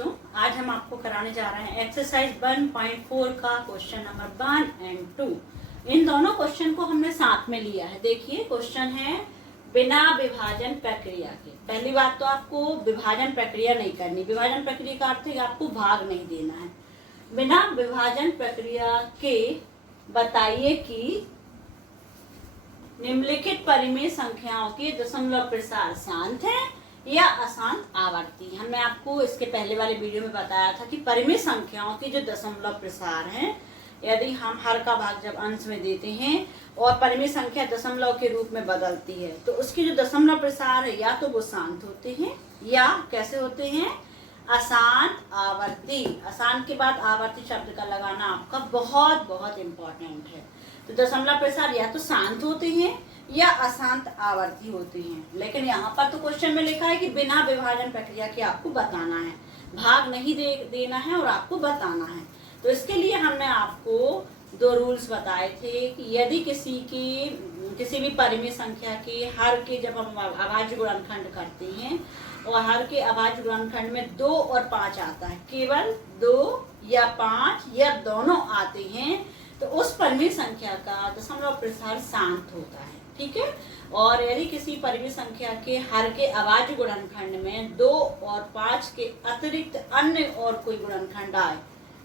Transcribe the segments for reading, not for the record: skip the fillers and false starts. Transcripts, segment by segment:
बच्चों, आज हम आपको कराने जा रहे हैं एक्सरसाइज 1.4 का क्वेश्चन नंबर 1 और 2। इन दोनों क्वेश्चन को हमने साथ में लिया है। देखिए क्वेश्चन है बिना विभाजन प्रक्रिया के। पहली बात तो आपको विभाजन प्रक्रिया नहीं करनी। विभाजन प्रक्रिया का अर्थ है कि आपको भाग नहीं देना है। बिना विभाजन प्रक्रिया के बताइए कि निम्नलिखित परिमेय संख्याओं के दशमलव प्रसार शांत है या अशांत आवर्ती। हमने आपको इसके पहले वाले वीडियो में बताया था कि परिमेय संख्याओं के जो दशमलव प्रसार हैं, यदि हम हर का भाग जब अंश में देते हैं और परिमेय संख्या दशमलव के रूप में बदलती है तो उसके जो दशमलव प्रसार है या तो वो शांत होते हैं या कैसे होते हैं, अशांत आवर्ती। अशांत के बाद आवर्ती शब्द का लगाना आपका बहुत बहुत इम्पोर्टेंट है। तो दशमलव प्रसार या तो शांत होते हैं या अशांत आवर्ती होते हैं। लेकिन यहाँ पर तो क्वेश्चन में लिखा है कि बिना विभाजन प्रक्रिया के आपको बताना है, भाग नहीं देना है और आपको बताना है। तो इसके लिए हमने आपको दो रूल्स बताए थे कि यदि किसी भी परिमेय संख्या के हर के जब हम अभाज्य गुणनखंड करते हैं और हर के अभाज्य गुणनखंड में 2 और 5 आता है, केवल 2 या 5 या दोनों आते हैं, तो उस परिमेय संख्या का दशमलव प्रसार शांत होता है। ठीक है। और यदि किसी परिमेय संख्या के हर के अभाज्य गुणनखंड में 2 और 5 के अतिरिक्त अन्य और कोई गुणनखंड आए,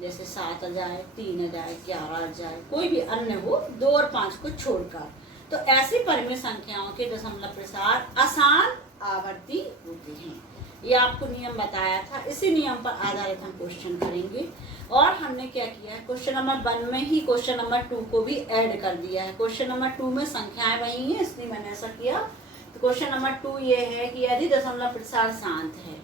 जैसे 7 आ जाए, 3 आ जाए, 11 आ जाए, कोई भी अन्य हो 2 और 5 को छोड़कर, तो ऐसी परिमेय संख्याओं के दशमलव प्रसार अशांत आवर्ती होते हैं। ये आपको नियम बताया था। इसी नियम पर आधारित हम क्वेश्चन करेंगे। और हमने क्या किया है, क्वेश्चन नंबर 1 में ही क्वेश्चन नंबर 2 को भी ऐड कर दिया है। क्वेश्चन नंबर 2 में संख्याएं वही हैं, इसलिए मैंने ऐसा किया। तो क्वेश्चन नंबर 2 ये है कि यदि दशमलव प्रसार शांत है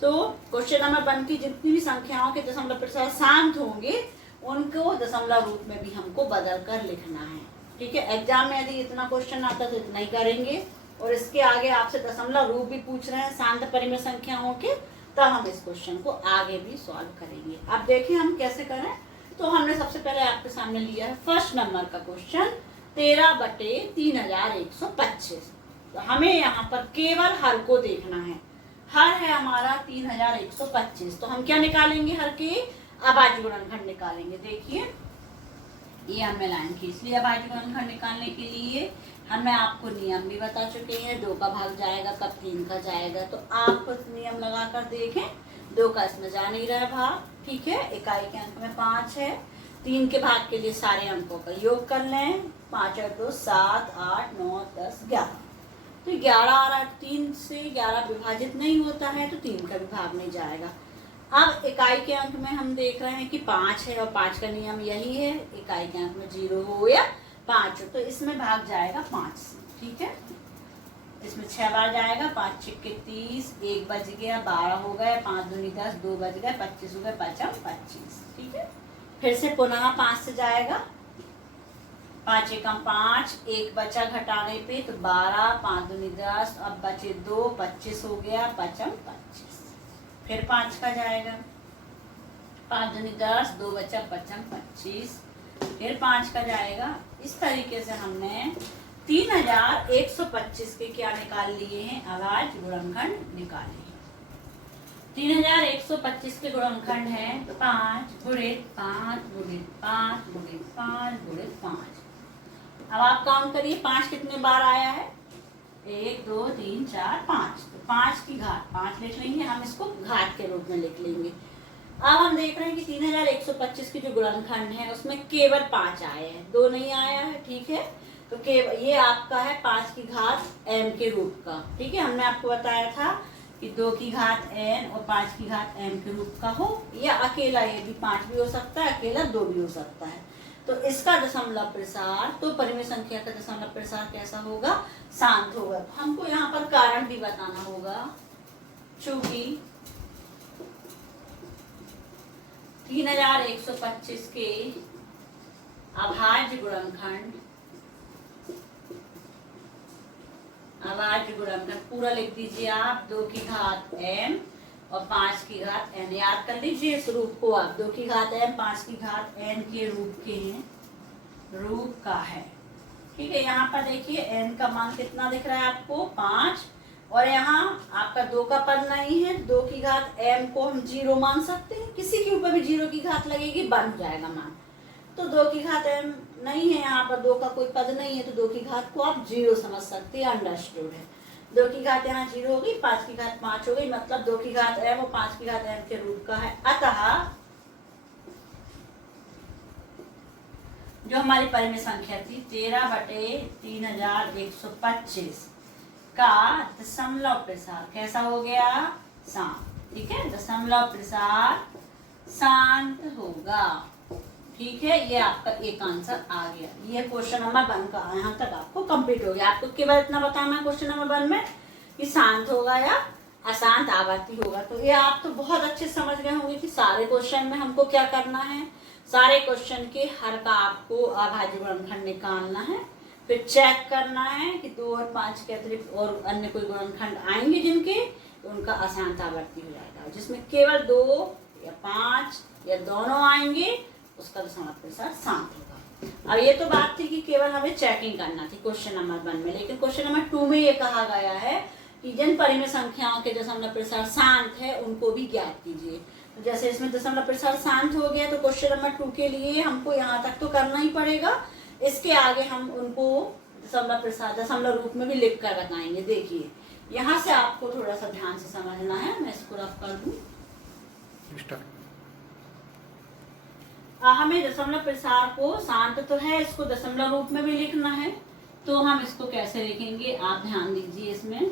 तो क्वेश्चन नंबर 1 की जितनी भी संख्याओं के दशमलव प्रसार शांत होंगे उनको दशमलव रूप में भी हमको बदल कर लिखना है। ठीक है। एग्जाम में यदि इतना क्वेश्चन आता तो इतना ही करेंगे, और इसके आगे आपसे दशमलव रूप भी पूछ रहे हैं शांत परिमेय संख्याओं के, तब हम इस क्वेश्चन को आगे भी सॉल्व करेंगे। अब देखिए हम कैसे करें। तो हमने सबसे पहले आपके सामने लिया है फर्स्ट नंबर का क्वेश्चन 13/3125। तो हमें यहाँ पर केवल हर को देखना है। हर है हमारा 3125, तो हम क्या निकालेंगे, हर के अभाज्य गुणनखंड निकालेंगे। देखिए ये हमने लाइन खींच लिया। अभाज्य गुणनखंड निकालने के लिए हमने आपको नियम भी बता चुके हैं। 2 का भाग जाएगा कब 3 का जाएगा, तो आप नियम लगा कर देखें। 2 का इसमें जा नहीं रहा भाग। ठीक है। इकाई के अंक में 5 है। 3 के भाग के लिए सारे अंकों का योग कर लें। 5 और 2 7 8 9 10 11। तो 11 आ रहा है। 3 से 11 विभाजित नहीं होता है तो 3 का भी भाग नहीं जाएगा। अब इकाई के अंक में हम देख रहे हैं कि 5 है और 5 का नियम यही है, इकाई के अंक में 0 हो या 5 हो, तो इसमें भाग जाएगा 5 से। ठीक है। इसमें 6 बार जाएगा। 5 छिक्के 30, 1 बच गया, 12 हो गए, 5 दूनी 10, 2 बच गए, 25 हो गए, 5 25। ठीक है। फिर से पुनः 5 से जाएगा। 5 एकम 5, 1 बचा घटाने पे तो 12, 5 दूनी 10, अब बचे 2, 25 हो गया, 5 25। फिर 5 का जाएगा। 5 दूनी 10, 2 बचा, 5 25। फिर 5 का जाएगा। इस तरीके से हमने 3125 के क्या निकाल लिए हैं, अभाज्य गुणनखंड निकाले हैं। 3125 के गुणनखंड है 5 गुणित 5 गुणित 5 गुणित 5 गुणित 5। अब आप काउंट करिए 5 कितने बार आया है, 1 2 3 4 5। तो 5 की घात 5 लिख लेंगे, हम इसको घात के रूप में लिख लेंगे। अब हम देख रहे हैं कि 3125 की जो गुणनखंड है उसमें केवल 5 आए हैं, 2 नहीं आया है। ठीक है। तो ये आपका है 5 की घात m के रूप का। ठीक है। हमने आपको बताया था कि 2 की घात n और 5 की घात m के रूप का हो, या अकेला ये भी 5 भी हो सकता है, अकेला 2 भी हो सकता है। तो इसका दशमलव प्रसार, तो परिमेय संख्या का दशमलव प्रसार कैसा होगा, शांत होगा। तो हमको यहाँ पर कारण भी बताना होगा। चूंकि 3125 के अभाज्य गुणनखंड पूरा लिख दीजिए आप। 2 की घात m और 5 की घात n। याद कर लीजिए इस रूप को आप। 2 की घात m 5 की घात n के रूप का है। ठीक है। यहाँ पर देखिए n का मान कितना दिख रहा है आपको, 5। और यहाँ आपका 2 का पद नहीं है, 2 की घात m को हम 0 मान सकते हैं, किसी के ऊपर भी 0 की घात लगेगी बन जाएगा मान। तो 2 की घात m नहीं है, यहाँ पर 2 का कोई पद नहीं है, तो 2 की घात को आप 0 समझ सकते हैं, अंडरस्टूड है। 2 की घात यहाँ 0 हो गई, 5 की घात 5 हो गई, मतलब 2 की घात m और 5 की घात m के रूप का है। अतः जो हमारी परिमेय संख्या थी 13/3125 का दशमलव प्रसार कैसा हो गया? शांत। ठीक है, दशमलव प्रसार शांत होगा। ठीक है, ये आपका एक आंसर आ गया। ये क्वेश्चन नंबर 1 का यहाँ तक आपको कंप्लीट हो गया। आपको केवल इतना बताना है क्वेश्चन नंबर 1 में कि शांत होगा या अशांत आवर्ती होगा। तो ये आप तो बहुत अच्छे समझ गए होंगे कि सारे क्वेश्चन में हमको क्या करना है। सारे क्वेश्चन के हर का आपको अभाज्य गुणनखंड निकालना है, फिर चेक करना है कि 2 और 5 के अतिरिक्त और अन्य कोई गुणनखंड आएंगे जिनके उनका अशांत आवर्ती हो जाएगा। जिसमें केवल 2 या 5 या दोनों आएंगे उसका दशमलव प्रसार शांत होगा। अब ये तो बात थी कि केवल हमें चेकिंग करना थी क्वेश्चन नंबर 1 में, लेकिन क्वेश्चन नंबर 2 में ये कहा गया है कि जिन परिमेय संख्याओं के दशमलव प्रसार शांत है उनको भी ज्ञात कीजिए। तो जैसे इसमें दशमलव प्रसार शांत हो गया, तो क्वेश्चन नंबर 2 के लिए हमको यहाँ तक तो करना ही पड़ेगा। इसके आगे हम उनको दशमलव प्रसार दशमलव रूप में भी लिख कर बताएंगे। देखिए यहाँ से आपको थोड़ा सा ध्यान से समझना है, मैं इसको रफ कर दूं। हमें दशमलव प्रसार को शांत तो है, इसको दशमलव रूप में भी लिखना है। तो हम इसको कैसे लिखेंगे आप ध्यान दीजिए। इसमें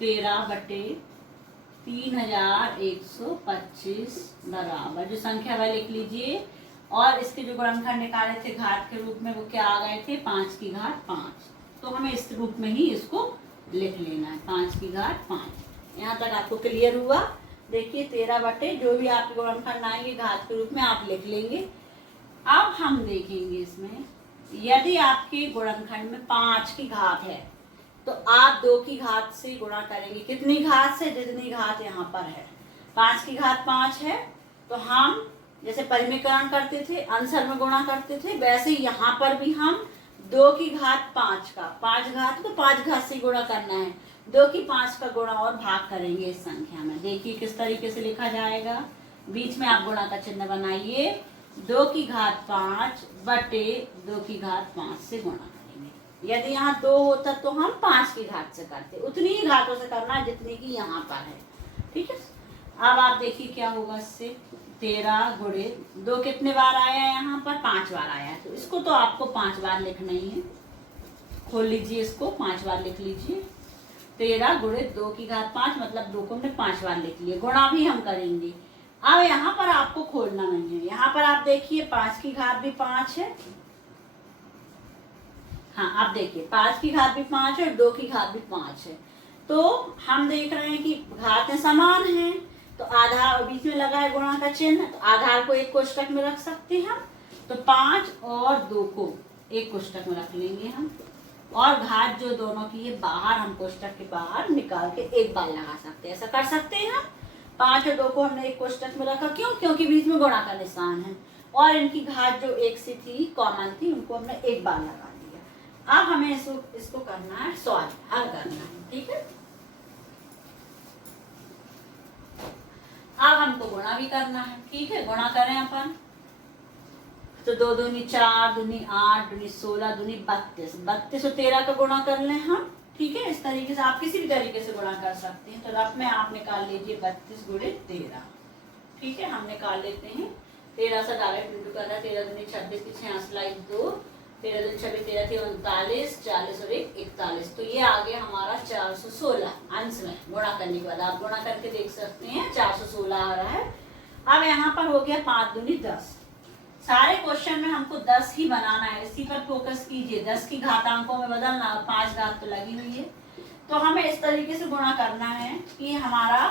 13/3125 बराबर जो संख्या वह लिख लीजिए, और इसके जो गुणनखंड निकाले थे घात के रूप में वो क्या आ गए थे? 5 की घात 5। तो हमें इस रूप में ही इसको लिख लेना है, 5 की घात 5। यहाँ तक आपको क्लियर हुआ? देखिए 13 बटे जो भी आपके गुणनखंड आएंगे घात के रूप में आप लिख लेंगे। अब हम देखेंगे इसमें यदि आपके गुणनखंड में 5 की घात है तो आप 2 की घात से गुणा करेंगे। कितनी घात से? जितनी घात यहाँ पर है। 5 की घात 5 है तो हम जैसे परिमेयकरण करते थे, आंसर में गुणा करते थे, वैसे यहाँ पर भी हम 2 की घात 5 का 5 घात को 5 घात से गुणा करना है। 2 की 5 का गुणा और भाग करेंगे इस संख्या में। देखिए किस तरीके से लिखा जाएगा। बीच में आप गुणा का चिन्ह बनाइए। 2 की घात 5 बटे 2 की घात 5 से गुणा करेंगे। यदि यहाँ 2 होता तो हम 5 की घात से करते, उतनी ही घातों से करना है जितनी की यहाँ पर है। ठीक है, अब आप देखिए क्या होगा इससे। 13 गुणे 2 कितने बार आया है? यहाँ पर 5 बार आया है, तो इसको तो आपको 5 बार लिखना ही है। खोल लीजिए इसको, 5 बार लिख लीजिए। 13 गुणे 2 की घात 5 मतलब 2 को हमने 5 बार लिख लिया। गुणा भी हम करेंगे। अब यहाँ पर आपको खोलना नहीं है। यहाँ पर आप देखिए 5 की घात भी 5 है। हाँ आप देखिए 5 की घात भी 5 है और 2 की घात भी 5 है। तो हम देख रहे हैं कि घातें समान हैं, तो आधार बीच में लगा है गुणा का चिन्ह, तो आधार को एक कोष्टक में रख सकते हैं हम। तो 5 और 2 को एक कोष्टक में रख लेंगे हम, और घात जो दोनों की है बाहर हम कोष्टक के बाहर निकाल के एक बार लगा सकते हैं। ऐसा कर सकते हैं हम। 5 और 2 को हमने एक कोष्टक में रखा, क्यों? क्योंकि बीच में गुणा का निशान है, और इनकी घात जो एक से थी कॉमन थी उनको हमने एक बार लगा दिया। अब हमें इसको करना है सॉल्व, हल करना है। ठीक है, अब हमको गुणा भी करना है। ठीक है, गुणा करें अपन। तो 2 दूनी 4, दूनी 8, दूनी 16, दूनी 32। 32 और 13 का गुणा कर लें हम। ठीक है, इस तरीके से आप किसी भी तरीके से गुणा कर सकते हैं। तो रफ में आप निकाल लीजिए 32 गुणे 13। ठीक है, हम निकाल लेते हैं। 13 से डायरेक्ट इंटू कर रहा है। 13 दूनी 26 की 6 लाइक 2, 13 दूनी 26, 13 थी 39, 40 और 1 41। तो ये आ गया हमारा 416 अंश में गुणा करने के बाद। आप गुणा करके देख सकते हैं 416 आ रहा है। अब यहाँ पर हो गया 5 दूनी 10। सारे क्वेश्चन में हमको 10 ही बनाना है, इसी पर फोकस कीजिए। 10 की घातांकों में बदलना, 5 घात तो लगी हुई है। तो हमें इस तरीके से गुणा करना है कि हमारा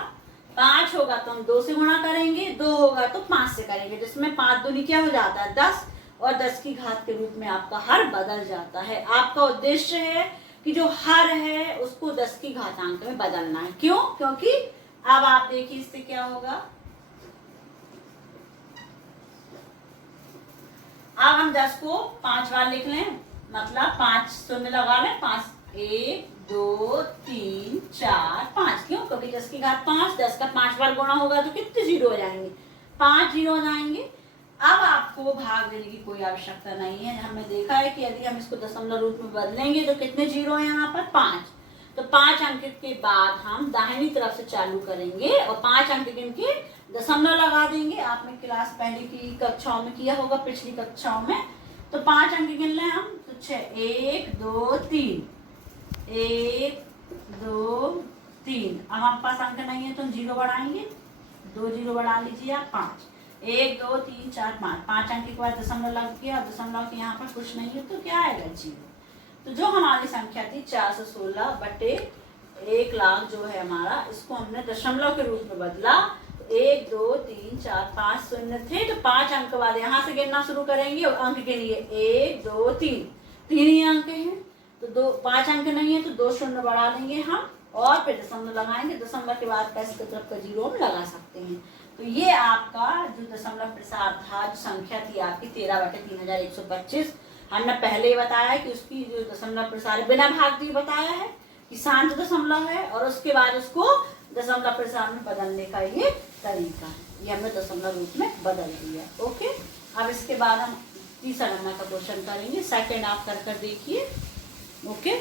5 होगा तो हम 2 से गुणा करेंगे, 2 होगा तो 5 से करेंगे, जिसमें 5 दूनी क्या हो जाता है 10, और 10 की घात के रूप में आपका हर बदल जाता है। आपका उद्देश्य है कि जो हर है उसको 10 की घातांक में बदलना है। क्यों? क्योंकि अब आप देखिए इससे क्या होगा। अब हम 10 को 5 बार लिख लें, मतलब 5 शून्य लगा लें। 5 1 2 3 4 5। क्यों? क्योंकि 10 की घात 5, 10 का 5 बार गुणा होगा तो कितने जीरो हो जाएंगे? 5 जीरो हो जाएंगे। अब आपको भाग देने की कोई आवश्यकता नहीं है। हमने देखा है कि यदि हम इसको दशमलव रूप में बदलेंगे तो कितने जीरो है यहाँ पर? 5। तो 5 अंक के बाद हम दाहिनी तरफ से चालू करेंगे और 5 अंक गिन के दशमलव लगा देंगे। आपने क्लास पहले की कक्षाओं में किया होगा, पिछली कक्षाओं में। तो 5 अंक गिन लें हम तो 6 1 2 3 1 2 3। अब हमारे पास अंक नहीं है तो हम जीरो बढ़ाएंगे, 2 जीरो बढ़ा लीजिए आप। 5 1 2 3 4 5। 5 अंक के बाद दशमलव लग गया, दशमलव के यहाँ पर कुछ नहीं है तो क्या आएगा? जीरो। तो जो हमारी संख्या थी 416 बटे 1 लाख जो है हमारा, इसको हमने दशमलव के रूप में बदला। 1 2 3 4 5 शून्य थे तो 5 अंक वाले यहाँ से गिनना शुरू करेंगे और अंक गिनिए 1 2 3। 3 ही अंक हैं तो 5 अंक नहीं है तो 2 शून्य बढ़ा लेंगे हम और फिर दशमलव लगाएंगे। दशमलव के बाद कैसे तरफ का जीरो हम लगा सकते हैं। तो ये आपका जो दशमलव प्रसार था, जो संख्या थी आपकी 13 बटे 3125। हमने पहले ही बताया कि उसकी जो दशमलव प्रसार बिना भाग दिए बताया है कि शांत दशमलव है और उसके बाद उसको दशमलव प्रसार में बदलने का ये तरीका है। ये हमने दशमलव रूप में बदल दिया। ओके, अब इसके बाद हम तीसरा नंबर का क्वेश्चन करेंगे। सेकंड आप कर देखिए। ओके,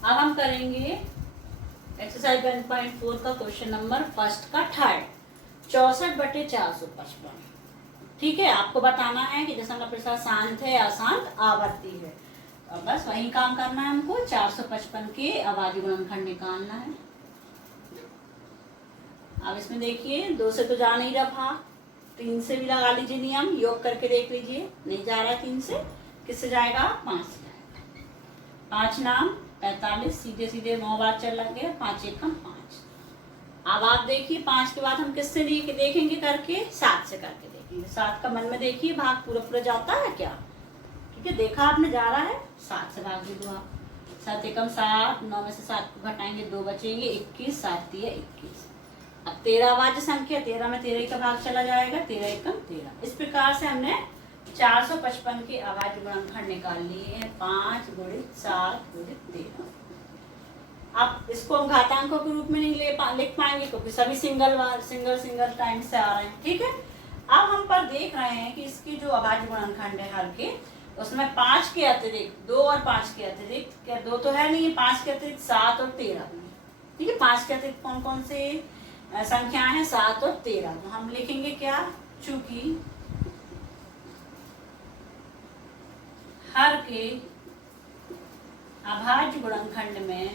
अब हम करेंगे एक्सरसाइज 1.4 का क्वेश्चन नंबर फर्स्ट का थर्ड। 64 बटे 455। ठीक है, आपको बताना है कि दशमलव प्रसार शांत है, अशांत, आवर्ती है। और बस वही काम करना है हमको। 455 के अभाज्य गुणनखंड निकालना है। अब इसमें देखिए 2 से तो जा नहीं रहा भाग, 3 से भी लगा लीजिए नियम, योग करके देख लीजिए। नहीं जा रहा है 3 से, किससे जाएगा? 5 से जाएगा। 5 नाम 45, सीधे सीधे 9 बार चल लग गया। 5 एकम 5। अब आप देखिए 5 के बाद हम किससे देखेंगे करके? 7 से करके देखेंगे। 7 का मन में देखिए भाग पूरा पूरा जाता है क्या? ठीक है, देखा आपने जा रहा है, 7 से भाग दे दो आप। 7 एकम 7, 9 में से 7 को घटाएंगे 2 बचेंगे, 21, 7 3 21। अब 13 अभाज्य संख्या, 13 में 13 का भाग चला जाएगा, 13 एकम 13। इस प्रकार से हमने 455 के अभाज्य गुणनखंड निकाल लिए हैं। 5 गुणित 7 गुणित 13। अब इसको हम घातांकों के रूप में नहीं लिख पाएंगे क्योंकि सभी सिंगल टाइम से आ रहे हैं। ठीक है, अब हम पर देख रहे हैं कि इसके जो अभाज्य गुणनखंड है हर के, उसमें 5 के अतिरिक्त 2 और 5 के अतिरिक्त, क्या 2 तो है नहीं, 5 के अतिरिक्त 7 और 13 भी। ठीक है, 5 के अतिरिक्त कौन कौन से संख्याएं हैं? 7 और 13। तो हम लिखेंगे क्या? चूंकि हर के अभाज्य गुणनखंड में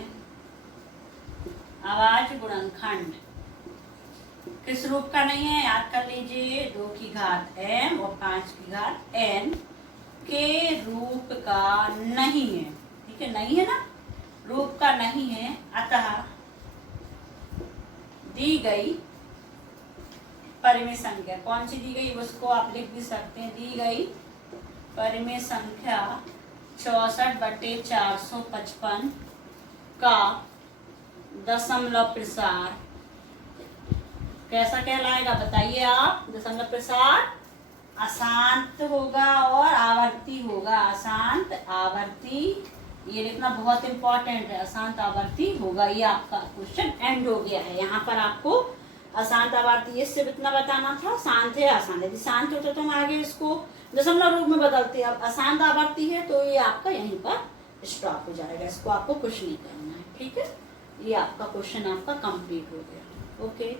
अभाज्य गुणनखंड किस रूप का नहीं है? याद कर लीजिए, 2 की घात m और 5 की घात n के रूप का नहीं है। ठीक है, नहीं है ना, रूप का नहीं है। अतः दी गई परिमेय संख्या कौन सी दी गई, उसको आप लिख भी सकते हैं। दी गई परिमेय संख्या 64 बटे 455 का दशमलव प्रसार कैसा कहलाएगा? बताइए आप। दशमलव प्रसार अशांत होगा और आवर्ती होगा। अशांत आवर्ती, ये लिखना बहुत इंपॉर्टेंट है। अशांत आवर्ती होगा। ये आपका क्वेश्चन एंड हो गया है। यहाँ पर आपको अशांत आवर्ती इससे इतना बताना था, शांत है अशांत। यदि शांत होता तो हम आगे इसको दशमलव रूप में बदलते। अब अशांत आवर्ती है तो ये आपका यहीं पर स्टॉप हो जाएगा। इसको आपको कुछ नहीं करना है। ठीक है, ये आपका क्वेश्चन आपका कंप्लीट हो गया। ओके।